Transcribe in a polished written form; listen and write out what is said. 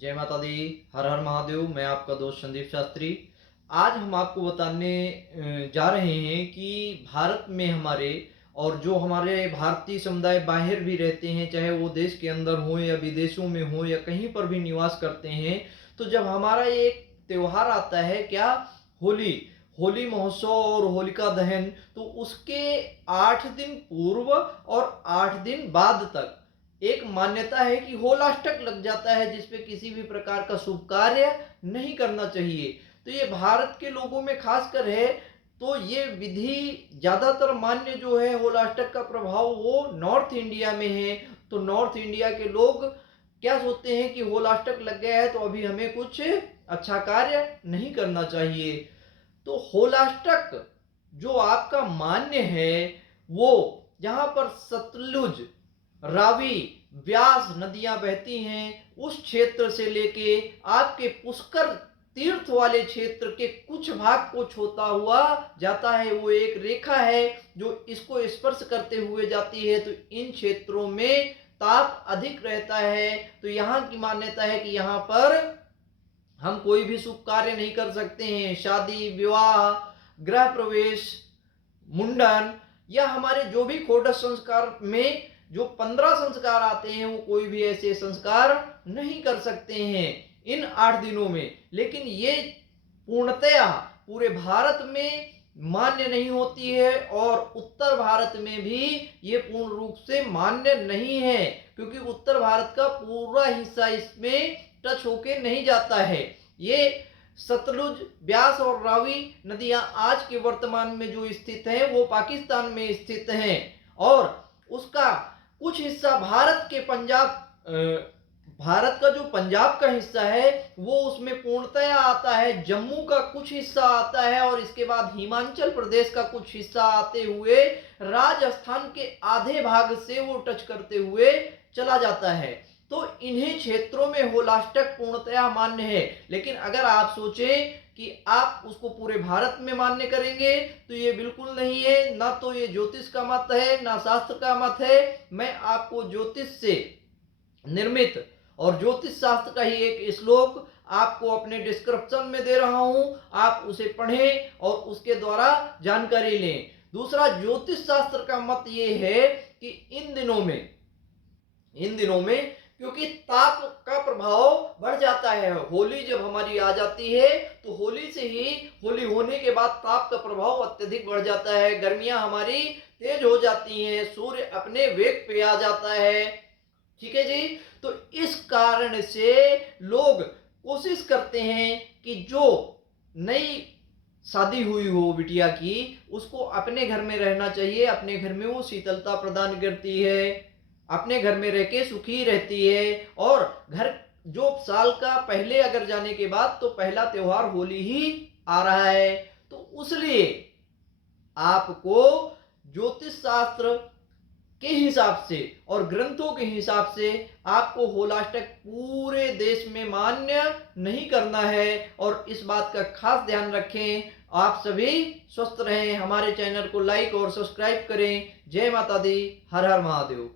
जय माता दी। हर हर महादेव। मैं आपका दोस्त संदीप शास्त्री। आज हम आपको बताने जा रहे हैं कि भारत में हमारे और जो हमारे भारतीय समुदाय बाहर भी रहते हैं, चाहे वो देश के अंदर हो या विदेशों में हो या कहीं पर भी निवास करते हैं, तो जब हमारा एक त्योहार आता है क्या, होली, होली महोत्सव और होलिका दहन, तो उसके 8 दिन पूर्व और 8 दिन बाद तक एक मान्यता है कि होलाष्टक लग जाता है, जिसपे किसी भी प्रकार का शुभ कार्य नहीं करना चाहिए। तो ये भारत के लोगों में खासकर है। तो ये विधि ज्यादातर मान्य जो है, होलाष्टक का प्रभाव वो नॉर्थ इंडिया में है। तो नॉर्थ इंडिया के लोग क्या सोचते हैं कि होलाष्टक लग गया है तो अभी हमें कुछ अच्छा कार्य नहीं करना चाहिए। तो होलाष्टक जो आपका मान्य है, वो जहां पर सतलुज, रावी, व्यास नदियां बहती हैं, उस क्षेत्र से लेके आपके पुष्कर तीर्थ वाले क्षेत्र के कुछ भाग को छूता हुआ जाता है। वो एक रेखा है जो इसको स्पर्श करते हुए जाती है। तो इन क्षेत्रों में ताप अधिक रहता है। तो यहाँ की मान्यता है कि यहाँ पर हम कोई भी शुभ कार्य नहीं कर सकते हैं। शादी, विवाह, गृह प्रवेश, मुंडन या हमारे जो भी षोडश संस्कार में जो 15 संस्कार आते हैं, वो कोई भी ऐसे संस्कार नहीं कर सकते हैं इन 8 दिनों में। लेकिन ये पूर्णतया पूरे भारत में मान्य नहीं होती है और उत्तर भारत में भी ये पूर्ण रूप से मान्य नहीं है, क्योंकि उत्तर भारत का पूरा हिस्सा इसमें टच होके नहीं जाता है। ये सतलुज, ब्यास और रावी नदियां आज के वर्तमान में जो स्थित हैं, वो पाकिस्तान में स्थित हैं। और उसका कुछ हिस्सा भारत के भारत का जो पंजाब का हिस्सा है वो उसमें पूर्णतया आता है। जम्मू का कुछ हिस्सा आता है और इसके बाद हिमाचल प्रदेश का कुछ हिस्सा आते हुए राजस्थान के आधे भाग से वो टच करते हुए चला जाता है। तो इन्हीं क्षेत्रों में होलाष्टक पूर्णतया मान्य है। लेकिन अगर आप सोचें कि आप उसको पूरे भारत में मान्य करेंगे, तो ये बिल्कुल नहीं है। ना तो ये ज्योतिष का मत है, ना शास्त्र का मत है। मैं आपको ज्योतिष से निर्मित और ज्योतिष शास्त्र का ही एक श्लोक आपको अपने डिस्क्रिप्शन में दे रहा हूं। आप उसे पढ़ें और उसके द्वारा जानकारी लें। दूसरा, ज्योतिष शास्त्र का मत ये है कि इन दिनों में क्योंकि ताप का प्रभाव बढ़ जाता है। होली जब हमारी आ जाती है, तो होली से ही, होली होने के बाद ताप का प्रभाव अत्यधिक बढ़ जाता है। गर्मियां हमारी तेज हो जाती हैं, सूर्य अपने वेग पे आ जाता है। ठीक है जी। तो इस कारण से लोग कोशिश करते हैं कि जो नई शादी हुई हो बिटिया की, उसको अपने घर में रहना चाहिए। अपने घर में वो शीतलता प्रदान करती है, अपने घर में रह के सुखी रहती है। और घर जो साल का पहले अगर जाने के बाद, तो पहला त्योहार होली ही आ रहा है। तो इसलिए आपको ज्योतिष शास्त्र के हिसाब से और ग्रंथों के हिसाब से आपको होलाष्टक पूरे देश में मान्य नहीं करना है। और इस बात का खास ध्यान रखें। आप सभी स्वस्थ रहें। हमारे चैनल को लाइक और सब्सक्राइब करें। जय माता दी। हर हर महादेव।